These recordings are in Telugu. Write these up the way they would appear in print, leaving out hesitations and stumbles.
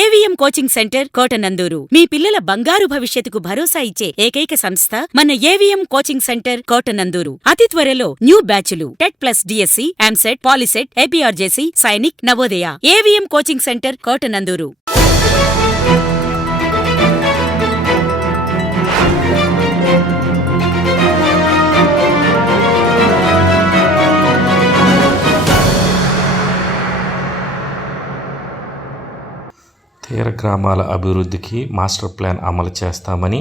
ఏవిఎం కోచింగ్ సెంటర్ కోటనందూరు మీ పిల్లల బంగారు భవిష్యత్తుకు భరోసా ఇచ్చే ఏకైక సంస్థ మన ఏవిఎం కోచింగ్ సెంటర్ కోటనందూరు. అతి త్వరలో న్యూ బ్యాచ్లు TET plus DSC, EAMCET, POLYCET, APRJC, Sainik, Navodaya. AVM coaching centre Kotanandur. తీర గ్రామాల అభివృద్ధికి మాస్టర్ ప్లాన్ అమలు చేస్తామని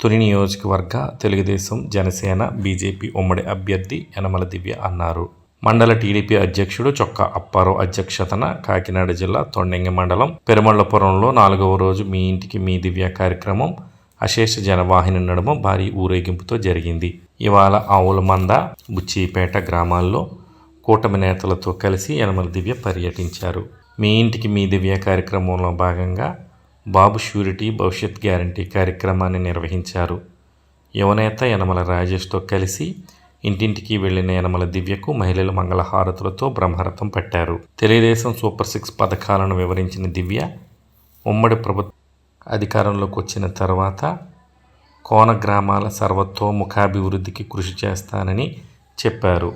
తుని నియోజకవర్గ తెలుగుదేశం, జనసేన, బీజేపీ ఉమ్మడి అభ్యర్థి యనమల దివ్య అన్నారు. మండల టీడీపీ అధ్యక్షుడు చొక్కా అప్పారావు అధ్యక్షతన కాకినాడ జిల్లా తొండంగి మండలం పెరుమళ్లపురంలో 4వ రోజు మీ ఇంటికి మీ దివ్య కార్యక్రమం అశేష జనవాహిని నడుమ భారీ ఊరేగింపుతో జరిగింది. ఇవాళ ఆవులమంద, బుచ్చిపేట గ్రామాల్లో కూటమి నేతలతో కలిసి యనమల దివ్య పర్యటించారు. మీ ఇంటికి మీ దివ్య కార్యక్రమంలో భాగంగా బాబు ష్యూరిటీ భవిష్యత్ గ్యారంటీ కార్యక్రమాన్ని నిర్వహించారు. యువనేత యనమల రాజేష్తో కలిసి ఇంటింటికి వెళ్లిన యనమల దివ్యకు మహిళల మంగళహారతులతో బ్రహ్మరథం పట్టారు. తెలుగుదేశం సూపర్ 6 పథకాలను వివరించిన దివ్య ఉమ్మడి ప్రభుత్వం అధికారంలోకి వచ్చిన తర్వాత కోన గ్రామాల సర్వతోముఖాభివృద్ధికి కృషి చేస్తానని చెప్పారు.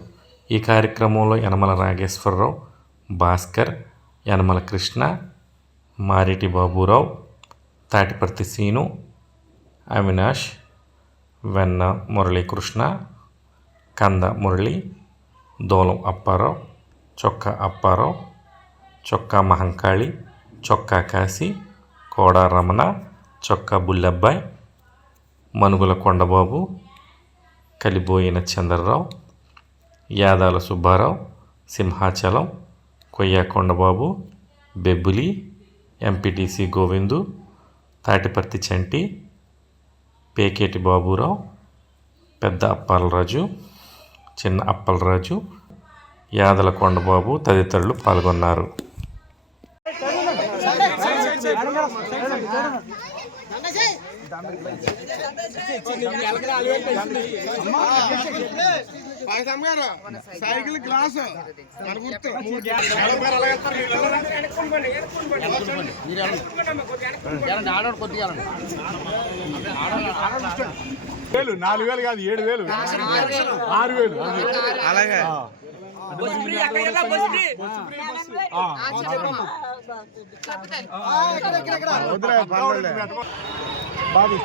ఈ కార్యక్రమంలో యనమల నాగేశ్వరరావు, భాస్కర్, యనమల కృష్ణ, మారెటి బాబురావు, తాటిపర్తి సీను, అవినాష్, వెన్న మురళీకృష్ణ, కంద మురళి, దోలం అప్పారావు, చొక్కా అప్పారావు, చొక్కా మహంకాళి, చొక్కా కాశీ, కోడా రమణ, చొక్కా బుల్లబ్బాయ్, మనుగుల కొండబాబు, కలిబోయిన చంద్రరావు, యాదాల సుబ్బారావు, సింహాచలం, కొయ్య కొండబాబు, బెబ్బులి, ఎంపీటీసీ గోవిందు, తాటిపర్తి చంటి, పేకేటి బాబురావు, పెద్ద అప్పలరాజు, చిన్న అప్పలరాజు, యాదల కొండబాబు తదితరులు పాల్గొన్నారు. సైకిల్ గ్లాస్ వేలు 4,000 కాదు 7,000 6,000 అలాగే బాబు